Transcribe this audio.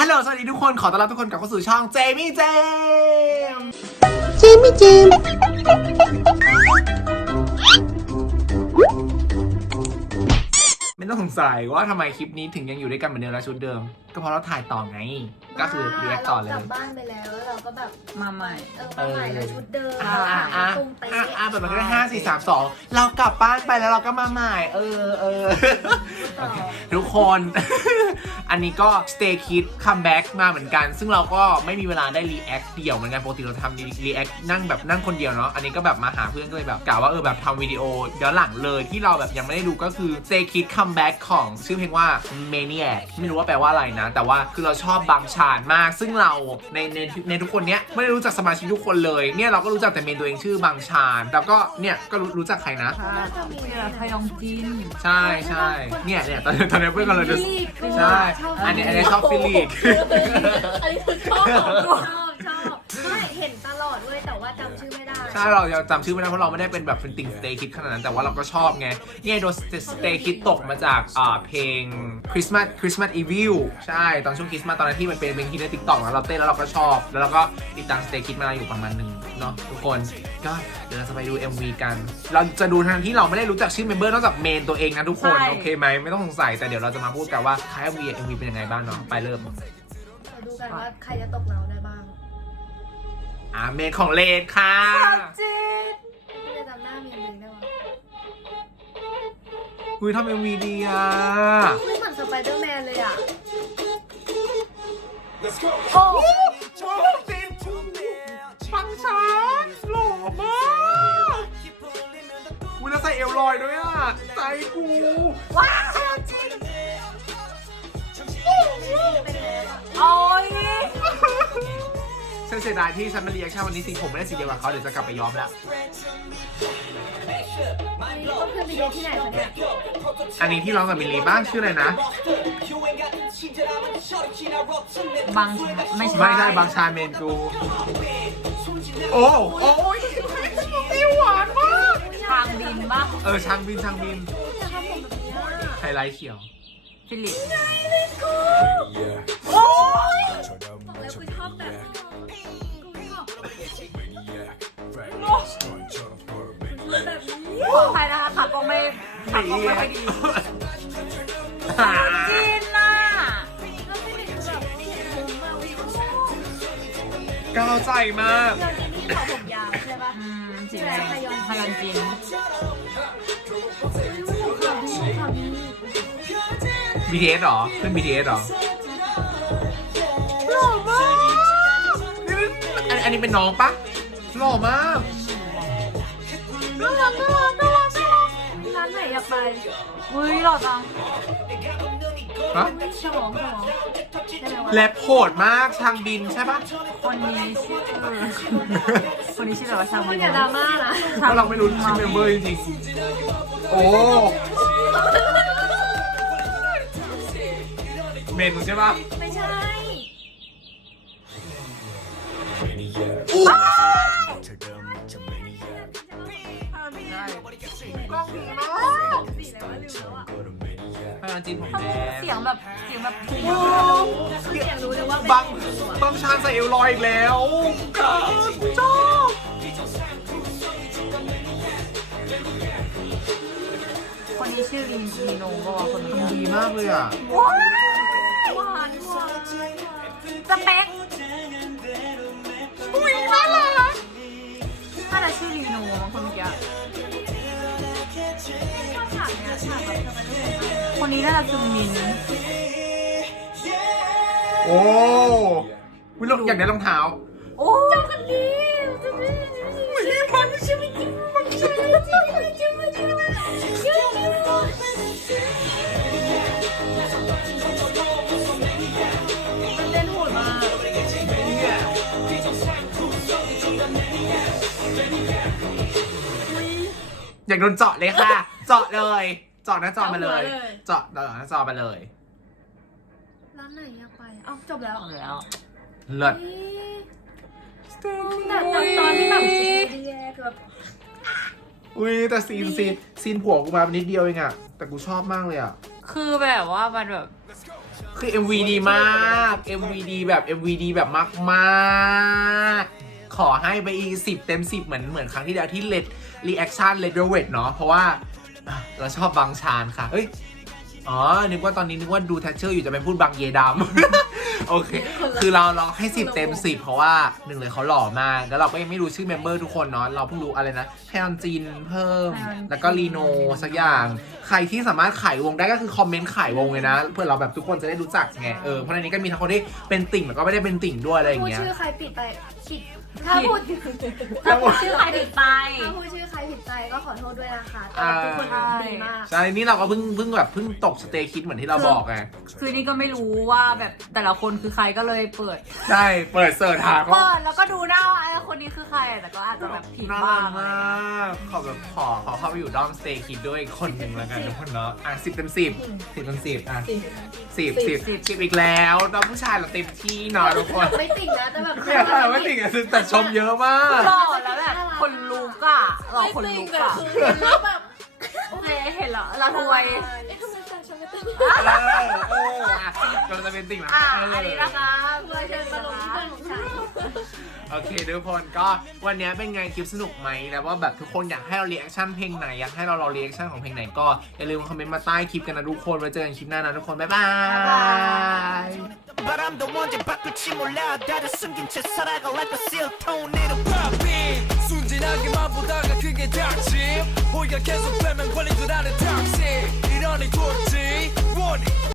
ฮัลโหล สวัสดีทุกคน ขอต้อนรับทุกคนกลับเข้าสู่ช่องเจมี่เจมเจมี่เจมส์ไม่ต้องสงสัยว่าทำไมคลิปนี้ถึงยังอยู่ด้วยกันเหมือนเดิมและชุดเดิม ก็เพราะเราถ่ายต่อไง ก็คือเรียกต่อเลเรากยลับบ้านไปแล้วแล้วเราก็แบบมาใหม่ เออมาใหม่แล้วชุดเดิมอ่าอ่าอ่าตรงเป๊ะอ่าอ่าแบบมันก็ได้ห้าสี่สามสองเรากลับบ้านไปแล้วเราก็มาใหม่ เออเออ ต่อทุกคน อันนี้ก็ Stay Kid comeback มาเหมือนกัน ซึ่งเราก็ไม่มีเวลาได้ react เดี่ยวเหมือนกันปกติเราทำ react นั่งแบบนั่งคนเดียวเนาะอันนี้ก็แบบมาหาเพื่อนก็เลยแบบกล่าวว่าเออแบบทำวิดีโอย้อนหลังเลยที่เราแบบยังไม่ได้ดูก็คือ Stay Kid comeback ของชื่อเพลงว่า Maniac ไม่รู้ว่าแปลว่าอะไรนะ แต่ว่าคือเราชอบบางชานมาก ซึ่งเราในในในทุกคนเนี้ยไม่ได้รู้จักสมาชิกทุกคนเลยเนี่ยเราก็รู้จักแต่เมนตัวเองชื่อบางชานแล้วก็เนี่ยก็รู้รู้จักใครนะค่ะเชื่อพยองจิน ใช่ใช่เนี่ยเนี่ยตอนนี้ตอนนี้เพื่อนกันเลยจะใช่อันนี้อันนี้ชอบฟิลิกอันนี้คือชอบชอบชอบไม่เห็นตลอดเว้ยแต่ว่าจำชื่อไม่ได้ ใช่เรายังจำชื่อไม่ได้เพราะเราไม่ได้เป็นแบบเป็นติ่งสเตย์คิดขนาดนั้นแต่ว่าเราก็ชอบไงเนี่ยโดนสเตย์คิดตกมาจากอ่าเพลงคริสต์มาสคริสต์มาสอีวิลใช่ ตอนช่วงคริสต์มาสตอนนั้นที่มันเป็นเพลงฮิตในติ๊กต็อกแล้วเราเต้นแล้วเราก็ชอบ แล้วเราก็ติดตามสเตย์คิดมาอยู่ประมาณหนึ่ง เนาะทุกคนก็เดี๋ยวเราจะไปดู MV กัน เราจะดูทั้งที่เราไม่ได้รู้จักชื่อเมมเบอร์นอกจากเมนตัวเองนะทุกคนโอเคไหมไม่ต้องสงสัยแต่เดี๋ยวเราจะมาพูดกันว่าท้าย MV MV เป็นยังไงบ้างเนาะไปเริ่มเราดูกันว่าใครจะตกเราได้บ้างอ่าเมนของเลนค่ะจินไม่ได้จำหน้ามีนได้ไหมอุ้ยทำเอ็มวีดีอะไม่เหมือนสไปเดอร์แมนเลยอะโอ้ ฟังช้านหล่อมากอุ้ยแล้วใส่เอลลอยด้วยอะ ใจกูว้าวโอ้ยฉันเสียดายที่ฉันมาเรียกชั่นวันนี้สีผมไม่ได้สีเดียวกับเขาเดี๋ยวจะกลับไปย้อมแล้วก็คือไปดูที่ไหนคะเนี่ยอันนี้ที่ร้องกับมิลลีบ้างชื่ออะไรนะ บางไม่ใช่ไม่ใช่บางชายเมนกู โอ้โอ้ยติวหวานมาก ทางดินปะเออช่างบินช่างบินอย่าทำผมแบบนี้อะไฮไลท์เขียว ฟิลิปโอ้ยบอกแล้วกูชอบแบบกูชอบแบบนี้ขออภัยนะคะขับก็ไม่ขับก็ไม่ค่อยดีจินน่ะแล้วไม่ได้ดูแบบเห็นมุมมาวิวชอบก้าวใจมากเดี๋ย วนี้นี่ขอผมยาวใช่ปะอืมจินพยองจินข่าวดีข่าวดี BTS เหรอขึ้น BTS เหรอหล่อมากอันอันนี้เป็นน้องปะหล่อมากน่ารักน่ารักน่ารักน่ารักร้านไหนอยากไปอุ้ยหล่อจัง ฮะสมองสมองใช่ไหมวะแรปโหดมากชางบินใช่ปะคนนี้ชื่อคนนี้ชื่ออะไรวะชางคุบิณนอย่าดราม่านะเพราะเราไม่รู้ชื่อเมมเบอร์จริงๆโอ้เมนใช่ปะไม่ใช่ พลังจีนผมแดงเสียงแบบเสียงแบบคืออยากรู้เลยว่าบังบังชานใส่เอลลอยอีกแล้วครับชอบคนนี้ชื่อลีนลีโนก็ว่าคนนี้ดีมากเลยอะว้าวหวานหวานสเปคอุ้ยน่ารักน่าจะชื่อลีโนมั้งคนเมื่อกี้ คนนี้น่าจะคือมิน โอ้วิลอยากได้รองเท้า โอ้เจ้ากันดีไม่ใช่พันใช่ไหมจริงมันใช่จริงจริงจริงจริงมันเต้นโหดมากอยากโดนเจาะเลยค่ะ เจาะเลยเจาะหน้าจอมาเลยเจาะเจาะหน้าจอมาเลยร้านไหนอยากไปเอ้าจบแล้วเอาแล้วเลิศแบบจากตอนที่แบบดีแยกแบบอุ้ยแต่ซีนซีนซีนผัวกูมานิดเดียวเองอะแต่กูชอบมากเลยอะคือแบบว่ามันแบบ คือ MV ดีมาก MV ดีแบบ MV ดีแบบมากๆขอให้ไปอีกสิบเต็มสิบเหมือนเหมือนครั้งที่แล้วที่เลดรีแอคชั่นเลดเวทเนาะเพราะว่าอะ เราชอบบางชานค่ะ เอ้ย อ๋อ นึกว่าตอนนี้นึกว่าดูแทชเชอร์อยู่จะเป็นพูดบางเยดำ โอเค คือเราเราให้สิบเต็มสิบเพราะว่าหนึ่งเลยเขาหล่อมาก แล้วเราก็ยังไม่รู้ชื่อเมมเบอร์ทุกคนเนาะ เราเพิ่งรู้อะไรนะแฮยอนจินเพิ่ม แล้วก็ลีโนสักอย่าง ใครที่สามารถขายวงได้ก็คือคอมเมนต์ขายวงเลยนะ เพื่อเราแบบทุกคนจะได้รู้จักไง เออ เพราะในนี้ก็มีทั้งคนที่เป็นติ่งแล้วก็ไม่ได้เป็นติ่งด้วยอะไรอย่างพูดเงี้ยชื่อใครผิดไปผิดถ้าพูดถ้าพูดชื่อใครผิดไป ถ้าพูดชื่อใคร ผิดไปก็ขอโทษด้วยนะคะแต่ทุกคนดีมาก ใช่นี่เราก็เพิ่งเพิ่งแบบเพิ่งตกสเตย์คิดเหมือนที่เราบอกไงคือนี่ก็ไม่รู้ว่าแบบแต่ละคนคือใครก็เลยเปิด ใช่เปิดเสิร์ชหาก็เปิดแล้วก็ดูหน้าว่าไอ้คนนี้คือใครแต่ก็อาจจะแบบผิดน่าบ้ารังกมากขอแบบขอขอเข้าไปอยู่ด้อมสเตย์คิดด้วยอีกคนหนึ่งแล้วกันทุกคนเนาะอะสิบเต็มสิบสิบเต็มสิบอะสิบสิบสิบอีกแล้วเราผู้ชายเราเต็มที่เนาะทุกคนไม่ติ่งนะแต่แบบ เนี่ยแต่ไม่ติดอะซึ่งแต่ชมเยอะมาก หล่อแล้วแบบคนลุก อ่ะหล่อคนลุกอ่ะ คือเห็นแล้วแบบ โอเคเห็นแล้วเราทวย เอ๊ะทำไมแฟนฉันไม่ติ่ง เออเอออ่ะเราจะเป็นติ่งแล้ว อ่ะ เ อันนี้นะคะ เพื่อเชิญมาลงที่เพื่อนของฉัน โอเคทุกคนก็วันนี้เป็นไงคลิปสนุกไหมแล้วว่าแบบทุกคนอยากให้เราเรีแอคชั่นเพลงไหนอยากให้เราเราเรีแอคชั่นของเพลงไหนก็อย่าลืมคอมเมนต์มาใต้คลิปกันนะทุกคนไว้เจอกันคลิปหน้านะทุกคนบ๊ายบาย 바람도 뭔지 바꿀지 몰라 다들 숨긴 채 살아가 like a seal tone in a popping 순진하게만 보다가 그게 닥침. 호의가 계속 되면 걸린 줄 아는 닥침 이러니 좋지. 원이